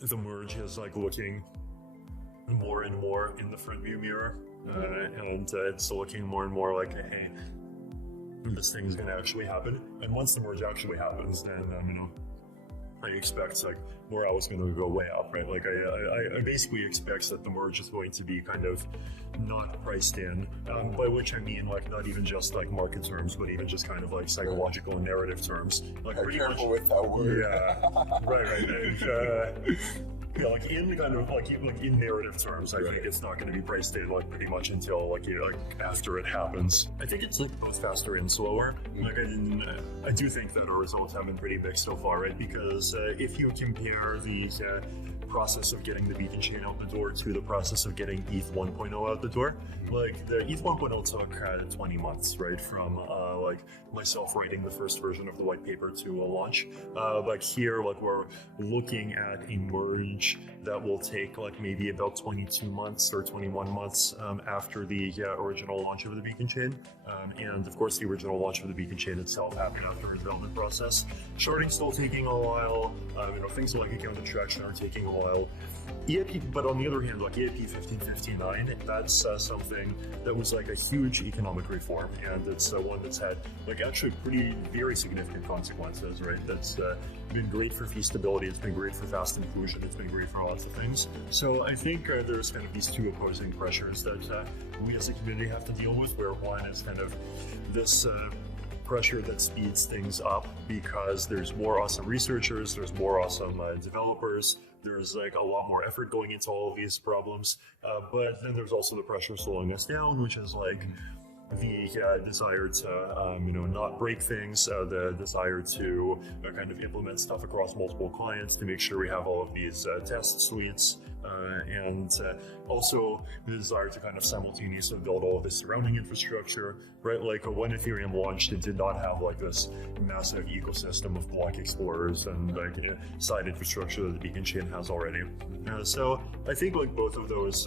the merge is like looking more and more in the front view mirror, and it's looking more and more like, hey, this thing is going to actually happen. And once the merge actually happens, then I expect like morale is going to go way up, right? Like I basically expect that the merge is going to be kind of not priced in, by which I mean like not even just like market terms, but even just kind of like psychological and narrative terms. Like Be careful with that word. Yeah, right. And, yeah, like in kind of like in narrative terms, I think it's not going to be priced in like pretty much until like after it happens. I think it's like both faster and slower. Like I do think that our results have been pretty mixed so far, right? Because if you compare the process of getting the beacon chain out the door to the process of getting ETH 1.0 out the door, like the ETH 1.0 took 20 months, right? From like myself writing the first version of the white paper to launch. Like here, like we're looking at a merge that will take like maybe about 22 months or 21 months after the original launch of the beacon chain. And of course, the original launch of the beacon chain itself happened after a development process. Sharding still taking a while. Things like account attraction are taking a while. EIP, but on the other hand, like EIP 1559, that's something that was like a huge economic reform, and it's one that's had like actually very significant consequences, right? That's been great for fee stability, it's been great for fast inclusion, it's been great for lots of things. So I think there's kind of these two opposing pressures that we as a community have to deal with, where one is kind of this pressure that speeds things up because there's more awesome researchers, there's more awesome developers, there's like a lot more effort going into all of these problems, but then there's also the pressure slowing us down, which is like the desire to not break things, the desire to kind of implement stuff across multiple clients to make sure we have all of these test suites, and also the desire to kind of simultaneously build all of this surrounding infrastructure, right? Like when Ethereum launched, it did not have like this massive ecosystem of block explorers and like side infrastructure that the beacon chain has already. So I think like both of those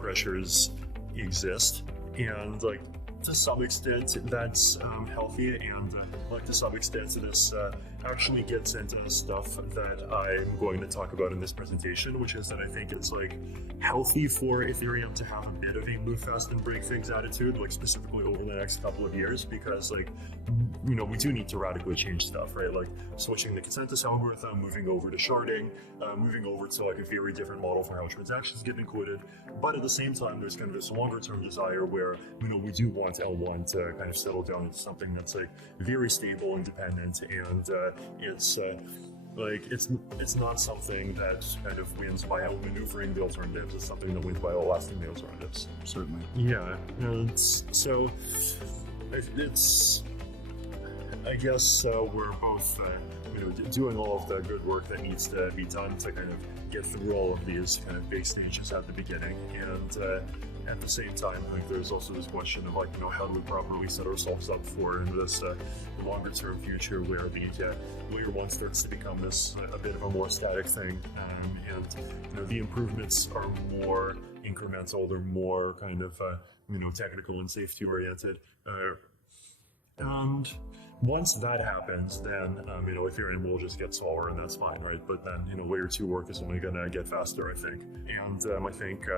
pressures exist, and like to some extent that's healthy, and like to some extent this actually gets into stuff that I'm going to talk about in this presentation, which is that I think it's like healthy for Ethereum to have a bit of a move fast and break things attitude, like specifically over the next couple of years, because like we do need to radically change stuff, right? Like switching the consensus algorithm, moving over to sharding, moving over to like a very different model for how transactions get included. But at the same time, there's kind of this longer term desire where we do want L1 to kind of settle down into something that's like very stable, independent, and it's not something that kind of wins by outmaneuvering the alternatives. It's something that wins by outlasting the alternatives. Certainly. Yeah. I guess we're both doing all of the good work that needs to be done to kind of get through all of these kind of big stages at the beginning, and at the same time, I think there's also this question of like, how do we properly set ourselves up for this longer term future where the layer one starts to become this a bit of a more static thing, and the improvements are more incremental, they're more kind of technical and safety oriented, and once that happens, then Ethereum will just get slower, and that's fine, right? But then layer 2 work is only gonna get faster, I think, and I think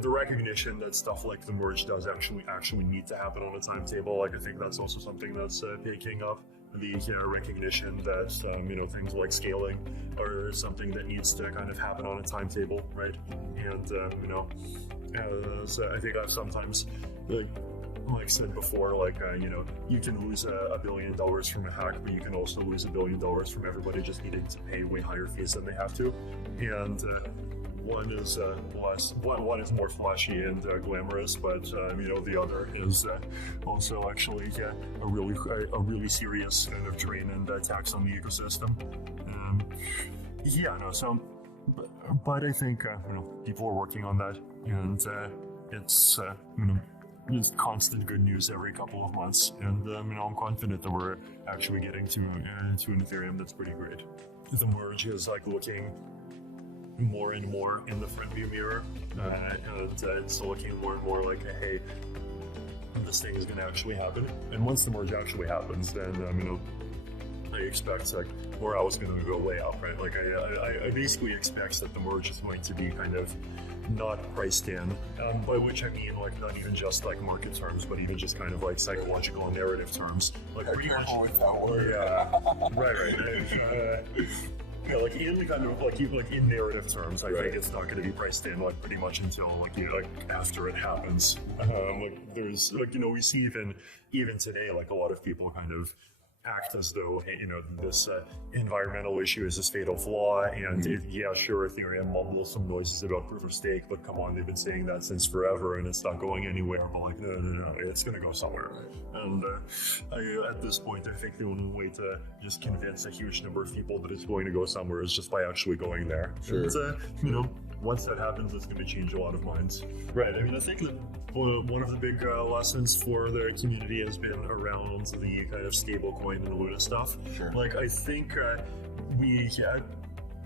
the recognition that stuff like the merge does actually need to happen on a timetable. Like I think that's also something that's picking up. The recognition that things like scaling are something that needs to kind of happen on a timetable, right? And so I think I've sometimes like said before, like you can lose $1 billion from a hack, but you can also lose $1 billion from everybody just needing to pay way higher fees than they have to, and one is one is more flashy and glamorous, but the other is also actually a really serious kind of drain and tax on the ecosystem. But I think people are working on that, and it's there's constant good news every couple of months, and I'm confident that we're actually getting to an Ethereum that's pretty great. The merge is like looking more and more in the front view mirror, and it's looking more and more like, hey, this thing is going to actually happen. And once the merge actually happens, then I expect like morale is going to go way up, right? Like I basically expect that the merge is going to be kind of not priced in, by which I mean like not even just like market terms, but even just kind of like psychological and narrative terms. Like pretty much. With that word. Yeah, right. Yeah, like in the kind of like in narrative terms, I think it's not going to be priced in like pretty much until like like after it happens. Like there's like we see even today like a lot of people kind of act as though this environmental issue is this fatal flaw, and yeah, sure, Ethereum mumbles some noises about proof of stake, but come on, they've been saying that since forever, and it's not going anywhere. But like, no, it's going to go somewhere. And at this point, I think the only way to just convince a huge number of people that it's going to go somewhere is just by actually going there. Sure. And, once that happens, it's going to change a lot of minds. Right. I mean, I think that one of the big lessons for the community has been around the kind of stablecoin and Luna stuff. Sure. Like, I think we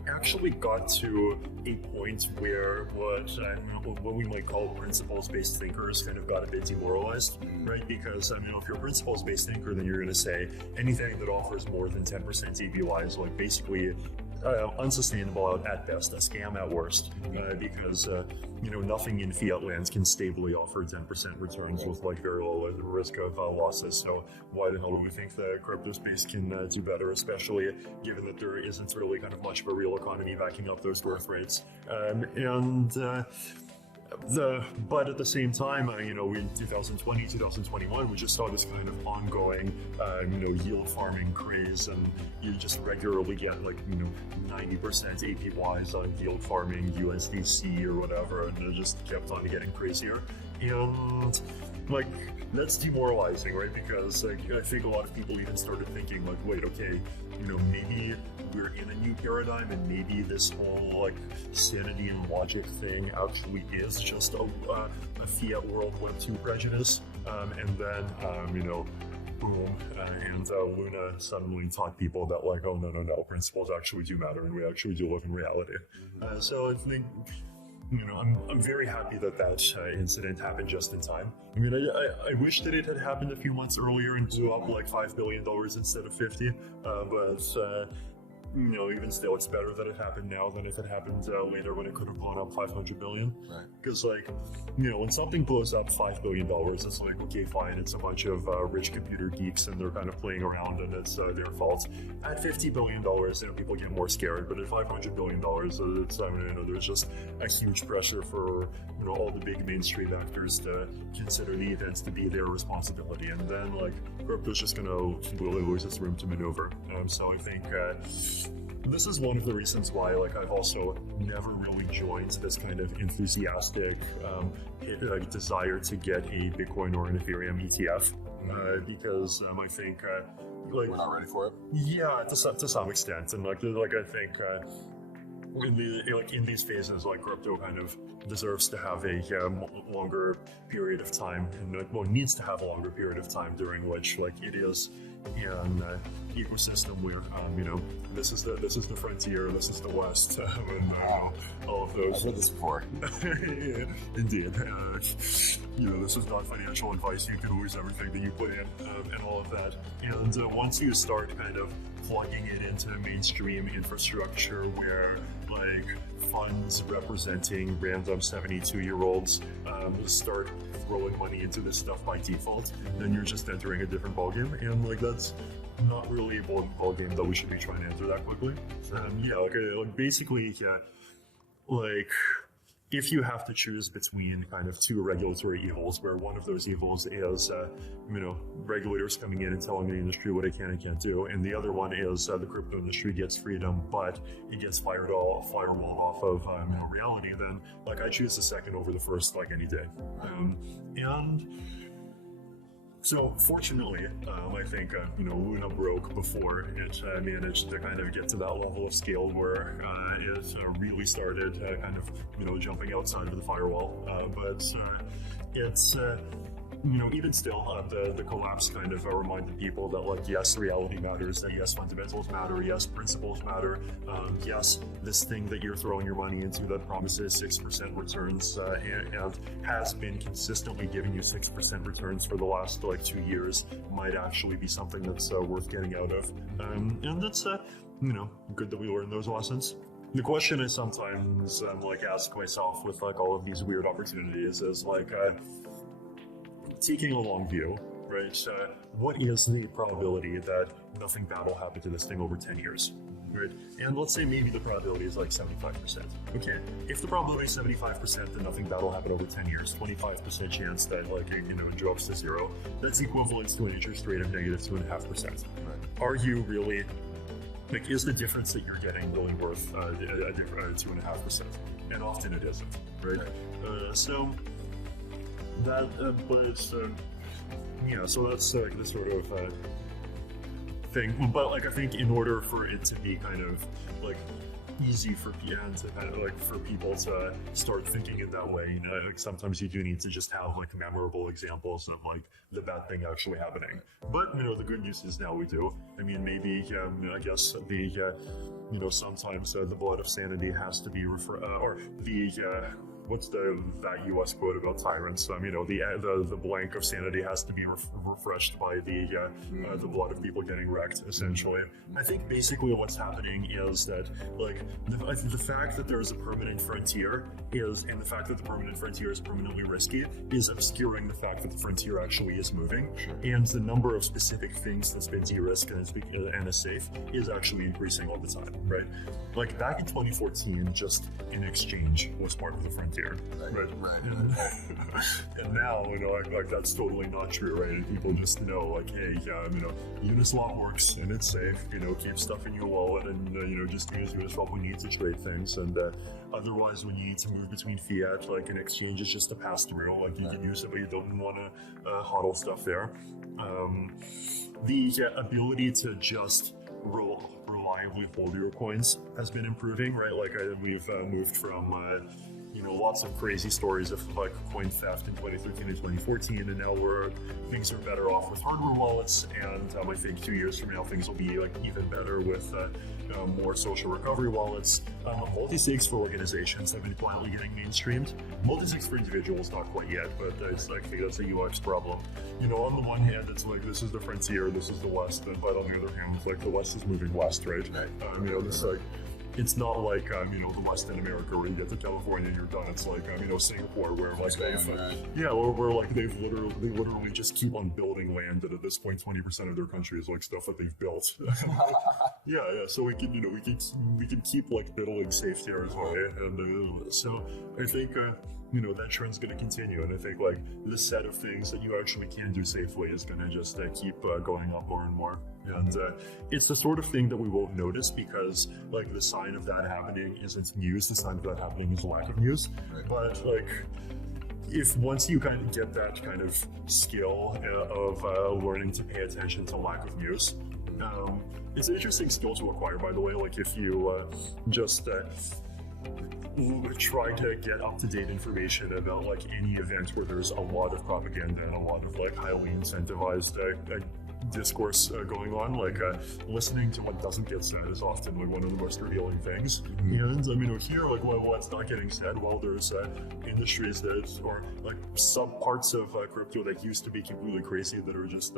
actually got to a point where what we might call principles-based thinkers kind of got a bit demoralized, right? Because if you're a principles-based thinker, then you're going to say anything that offers more than 10% APY is like basically unsustainable at best, a scam at worst, because nothing in fiat lands can stably offer 10% returns with like very low risk of losses. So why the hell do we think the crypto space can do better, especially given that there isn't really kind of much of a real economy backing up those growth rates? But at the same time, in 2020, 2021, we just saw this kind of ongoing, yield farming craze, and you just regularly get like, 90% APYs on yield farming, USDC or whatever, and it just kept on getting crazier. And like, that's demoralizing, right? Because like, I think a lot of people even started thinking like, wait, okay, maybe we're in a new paradigm, and maybe this whole like sanity and logic thing actually is just a fiat world Web 2 prejudice. And then, boom, and Luna suddenly taught people that like, oh, no, principles actually do matter, and we actually do live in reality. So I think, I'm very happy that incident happened just in time. I mean, I wish that it had happened a few months earlier and blew up like $5 billion instead of 50, but even still, it's better that it happened now than if it happened later when it could have blown up 500 billion. Right. Because, like, when something blows up $5 billion, it's like, okay, fine, it's a bunch of rich computer geeks and they're kind of playing around and it's their fault. At $50 billion, people get more scared, but at $500 billion, it's, there's just a huge pressure for, all the big mainstream actors to consider the events to be their responsibility. And then, like, crypto's just going to completely lose its room to maneuver. So I think this is one of the reasons why, like, I've also never really joined this kind of enthusiastic desire to get a Bitcoin or an Ethereum ETF, because I think like we're not ready for it. Yeah, to some extent, and like I think in these phases, like crypto kind of deserves to have a longer period of time, and needs to have a longer period of time during which like it is in an ecosystem where this is the frontier, this is the West, and all of those. I've heard this before. Indeed. This is not financial advice. You can lose everything that you put in, and all of that. And once you start kind of plugging it into mainstream infrastructure where like funds representing random 72-year-olds start throwing money into this stuff by default, then you're just entering a different ballgame, and like that's not really a ballgame that we should be trying to enter that quickly. Basically, like if you have to choose between kind of two regulatory evils, where one of those evils is, regulators coming in and telling the industry what it can and can't do, and the other one is the crypto industry gets freedom, but it gets firewalled off of reality, then like I choose the second over the first like any day. And so fortunately, I think Luna broke before it managed to kind of get to that level of scale where it really started kind of jumping outside of the firewall. But it's even still, the collapse kind of reminded people that like yes, reality matters, that yes, fundamentals matter, yes, principles matter, yes, this thing that you're throwing your money into that promises 6% returns and has been consistently giving you 6% returns for the last like 2 years might actually be something that's worth getting out of. And that's good that we learned those lessons. The question I sometimes ask myself with like all of these weird opportunities is like taking a long view, right? What is the probability that nothing bad will happen to this thing over 10 years? Right? And let's say maybe the probability is like 75%. Okay, if the probability is 75% that nothing bad will happen over 10 years, 25% chance that it drops to zero, that's equivalent to an interest rate of negative 2.5%. Right. Are you really, is the difference that you're getting really worth a 2.5%? And often it isn't, right? So that, so that's the sort of thing. But I think in order for it to be kind of easy for people to start thinking in that way, sometimes you do need to just have memorable examples of the bad thing actually happening. But the good news is now we do. I mean, maybe I guess the sometimes the blood of sanity has to be what's that U.S. quote about tyrants? The blank of sanity has to be refreshed by the blood of people getting wrecked, essentially. I think basically what's happening is that the fact that there is a permanent frontier and the fact that the permanent frontier is permanently risky is obscuring the fact that the frontier actually is moving, and the number of specific things that's been de-risked and is safe is actually increasing all the time, right? Back in 2014, just an exchange was part of the frontier. Right. And now, that's totally not true, right? And people just know, hey, Uniswap works and it's safe. Keep stuff in your wallet and just use Uniswap when you need to trade things. And otherwise, when you need to move between fiat, an exchange is just a pass through. You can use it, but you don't want to hodl stuff there. The ability to just reliably hold your coins has been improving, right? We've moved from lots of crazy stories of coin theft in 2013 and 2014, and now things are better off with hardware wallets, and I think 2 years from now things will be even better with more social recovery wallets. Multi-sigs for organizations have been quietly getting mainstreamed. Multi-sigs for individuals, not quite yet, but I think that's a UX problem. On the one hand, it's this is the frontier, this is the West, but on the other hand, the West is moving west, right? It's not the West in America where you get to California and you're done. It's Singapore where they've literally just keep on building land that at this point 20% of their country is stuff that they've built. Yeah. So we can keep building safe territory, and so I think that trend's going to continue, and I think the set of things that you actually can do safely is going to just keep going up more and more. And it's the sort of thing that we won't notice because the sign of that happening isn't news. The sign of that happening is lack of news. Right. But if once you kind of get that kind of skill of learning to pay attention to lack of news, it's an interesting skill to acquire, by the way. If you just try to get up-to-date information about any event where there's a lot of propaganda and a lot of highly incentivized discourse going on, listening to what doesn't get said is often one of the most revealing things. And here what's not getting said, there's industries that or sub parts of crypto that used to be completely crazy that are just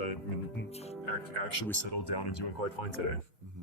actually settled down and doing quite fine today.